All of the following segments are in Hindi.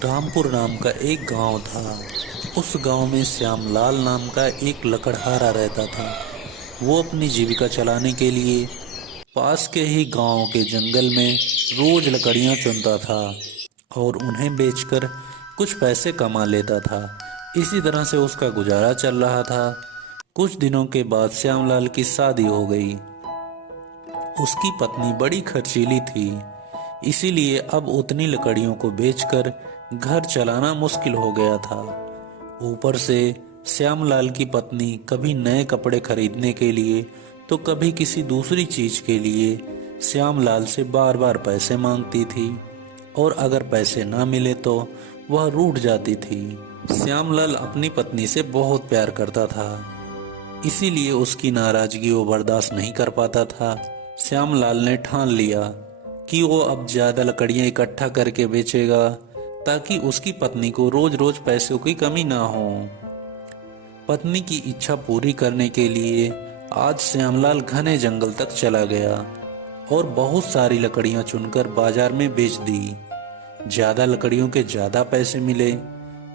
रामपुर नाम का एक गांव था। उस गांव में श्यामलाल नाम का एक लकड़हारा रहता था। वो अपनी जीविका चलाने के लिए पास के ही गांव के जंगल में रोज लकड़ियां चुनता था और उन्हें बेचकर कुछ पैसे कमा लेता था। इसी तरह से उसका गुजारा चल रहा था। कुछ दिनों के बाद श्यामलाल की शादी हो गई। उसकी पत्नी बड़ी खर्चीली थी, इसीलिए अब उतनी लकड़ियों को बेचकर घर चलाना मुश्किल हो गया था। ऊपर से श्यामलाल की पत्नी कभी नए कपड़े खरीदने के लिए तो कभी किसी दूसरी चीज के लिए श्यामलाल से बार बार पैसे मांगती थी और अगर पैसे ना मिले तो वह रूठ जाती थी। श्यामलाल अपनी पत्नी से बहुत प्यार करता था, इसीलिए उसकी नाराजगी वो बर्दाश्त नहीं कर पाता था। श्यामलाल ने ठान लिया कि वो अब ज्यादा लकड़ियां इकट्ठा करके बेचेगा ताकि उसकी पत्नी को रोज रोज पैसों की कमी ना हो। पत्नी की इच्छा पूरी करने के लिए आज श्यामलाल घने जंगल तक चला गया और बहुत सारी लकड़ियां चुनकर बाजार में बेच दी। ज्यादा लकड़ियों के ज्यादा पैसे मिले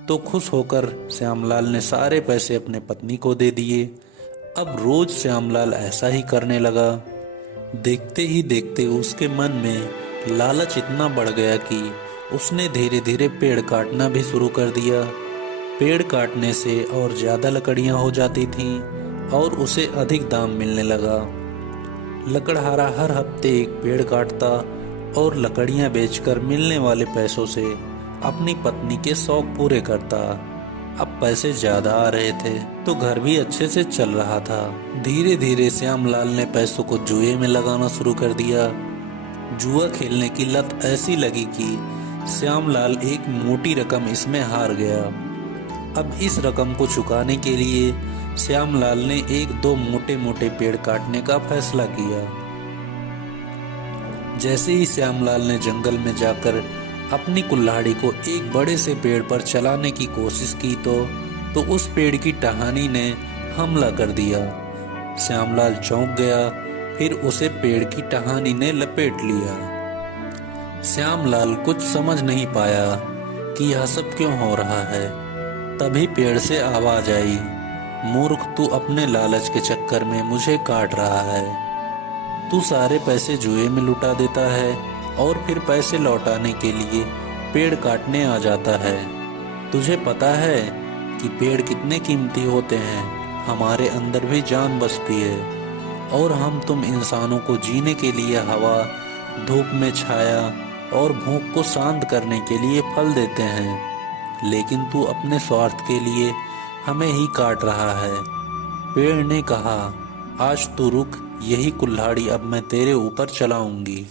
तो खुश होकर श्यामलाल ने सारे पैसे अपने पत्नी को दे दिए। अब रोज श्यामलाल ऐसा ही करने लगा। देखते ही देखते उसके मन में लालच इतना बढ़ गया कि उसने धीरे धीरे पेड़ काटना भी शुरू कर दिया। पेड़ काटने से और ज्यादा लकड़ियां हो जाती थीं और उसे अधिक दाम मिलने लगा। लकड़हारा हर हफ्ते एक पेड़ काटता और लकड़ियां बेचकर मिलने वाले पैसों से अपनी पत्नी के शौक पूरे करता। अब पैसे ज्यादा आ रहे थे तो घर भी अच्छे से चल रहा था। धीरे धीरे श्यामलाल ने पैसों को जुए में लगाना शुरू कर दिया। जुआ खेलने की लत ऐसी लगी कि श्यामलाल एक मोटी रकम इसमें हार गया। अब इस रकम को चुकाने के लिए श्यामलाल ने एक दो मोटे मोटे पेड़ काटने का फैसला किया। जैसे ही श्यामलाल ने जंगल में जाकर अपनी कुल्हाड़ी को एक बड़े से पेड़ पर चलाने की कोशिश की तो उस पेड़ की टहनी ने हमला कर दिया। श्यामलाल चौंक गया, फिर उसे पेड़ की टहनी ने लपेट लिया। श्यामलाल कुछ समझ नहीं पाया कि यह सब क्यों हो रहा है। तभी पेड़ से आवाज आई, मूर्ख, तू अपने लालच के चक्कर में मुझे काट रहा है। तू सारे पैसे जुए में लुटा देता है और फिर पैसे लौटाने के लिए पेड़ काटने आ जाता है। तुझे पता है कि पेड़ कितने कीमती होते हैं। हमारे अंदर भी जान बसती है और हम तुम इंसानों को जीने के लिए हवा, धूप में छाया और भूख को शांत करने के लिए फल देते हैं, लेकिन तू अपने स्वार्थ के लिए हमें ही काट रहा है। पेड़ ने कहा, आज तू रुक, यही कुल्हाड़ी अब मैं तेरे ऊपर चलाऊंगी।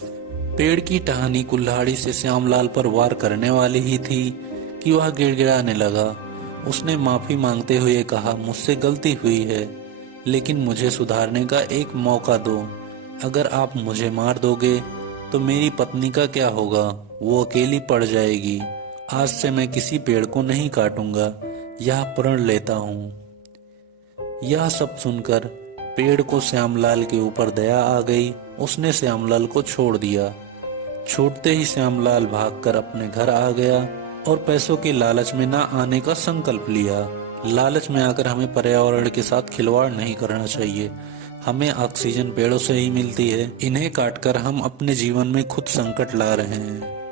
पेड़ की टहनी कुल्हाड़ी से श्यामलाल पर वार करने वाली ही थी कि वह गिड़गिड़ाने लगा। उसने माफी मांगते हुए कहा, मुझसे गलती हुई है, लेकिन मुझे सुधारने का एक मौका दो। अगर आप मुझे मार दोगे तो मेरी पत्नी का क्या होगा? वो अकेली पड़ जाएगी। आज से मैं किसी पेड़ को नहीं काटूंगा, यह प्रण लेता हूँ। यह सब सुनकर पेड़ को श्यामलाल के ऊपर दया आ गई। उसने श्यामलाल को छोड़ दिया। छूटते ही श्यामलाल भागकर अपने घर आ गया और पैसों के लालच में ना आने का संकल्प लिया। लालच में आकर हमें पर्यावरण के साथ खिलवाड़ नहीं करना चाहिए। हमें ऑक्सीजन पेड़ों से ही मिलती है, इन्हें काटकर हम अपने जीवन में खुद संकट ला रहे हैं।